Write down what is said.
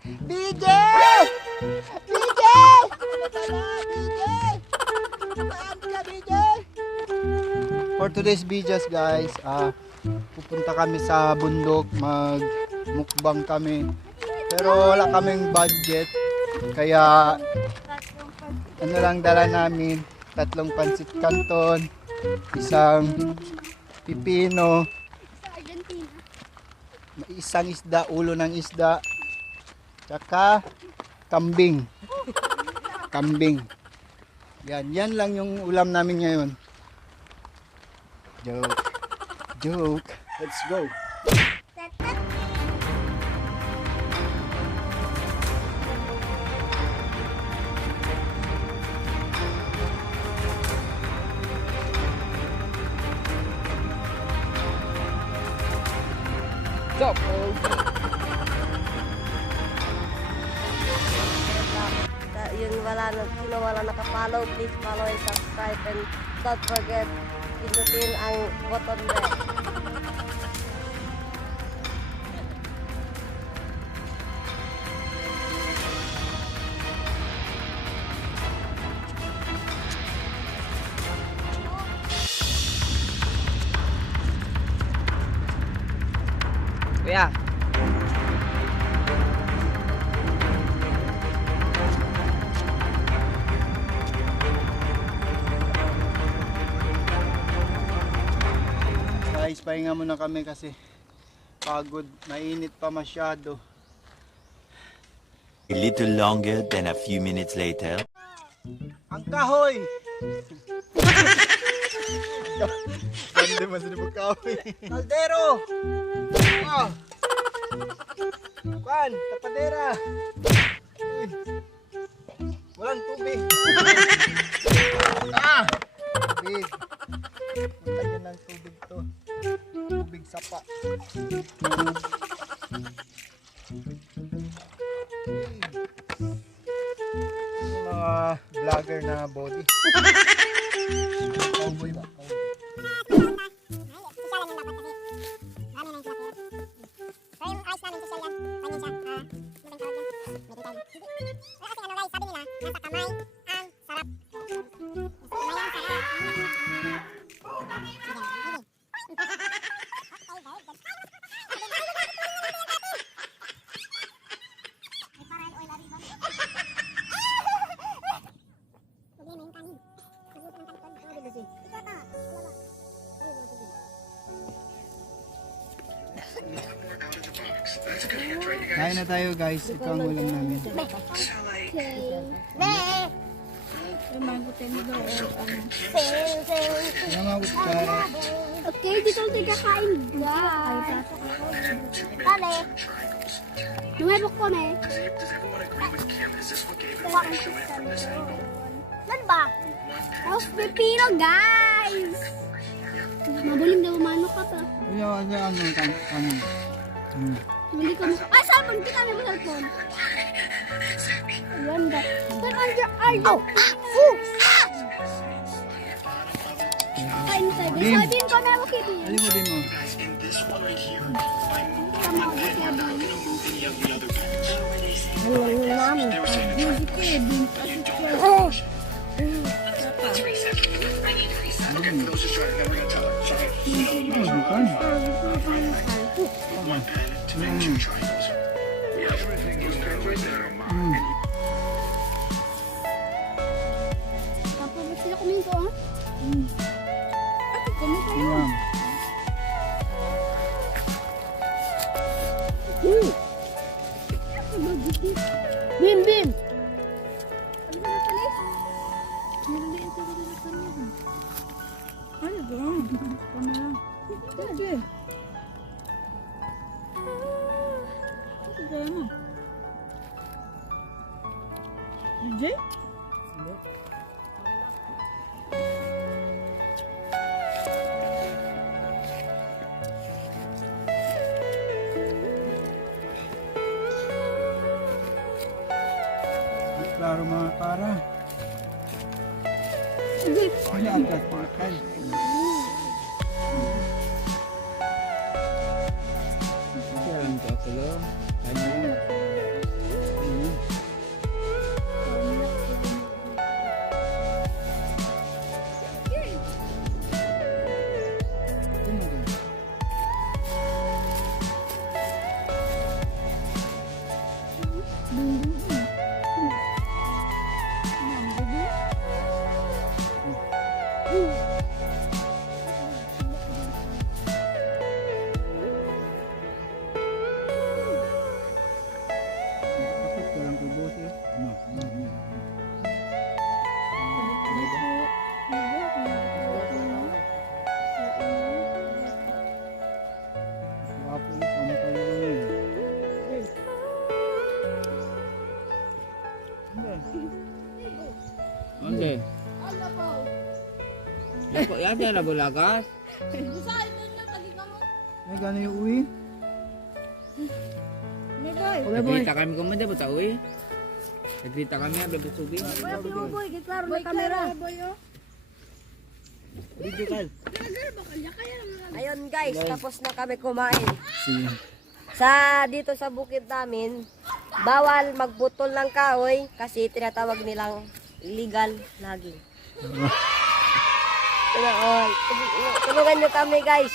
BJ! BJ! Saan ka, BJ? For today's videos guys, pupunta kami sa bundok, mag-mukbang kami. Pero wala kaming budget, kaya ano lang dala namin, 3 pansit canton, isang pipino, isang isda, ulo ng isda, tsaka kambing. Yan lang yung ulam namin ngayon. Joke. Let's go. Stop. Sino wala nakapollow, please follow and subscribe, and don't forget pindutin ang button red. Kuya. Guys, pahinga muna kami kasi pagod, mainit pa masyado. A little longer than a few minutes later. Ang kahoy! Ganda mas na kahoy. Kaldero! Pan, tapadera! Walang tubig! Tubig! Punta nyo ng tubig to. Tubig sapa. Mga vlogger na body. Cowboy ba? Kain na tayo guys, ito ang ulam namin. Yamagut ka. Okay, dito tayo kakain guys. Kale. Lumebok ko na eh. Lan ba? Tapos pipino guys. Mabuling daw mano ka pa. Hindi ka mo. Ay, cellphone! Kita niyo ba cellphone? Ayan ba? Saan andyan? Ay! Oh! Kain tayo. Sabihin ko na mo, Kitty. Alin mo din mo? Tama ako siya ba? Tapos ba sila kuminto ah? Ate, kuminto yun. Bim! Ano ba natalis? Meron din ito na natalis. Ano ba? Tama lang. Sige. Sige mo. DJ? Hindi. Klaro mga para. Ano ang kakmakal? Kaya lang ito. Kanya lang. Onde? Lako yata na bulagas. Ay, gano'n yung uwi? Nagkita kami kumanda ba ta uwi? Nagkita kami ha, bebe sugi. Boy, giklaro na kamera. Video call. Ayun guys, tapos na kami kumain. Sige. Dito sa bukid namin, bawal magbutol ng kahoy kasi tinatawag nilang illegal logging. Tulungan nyo kami guys.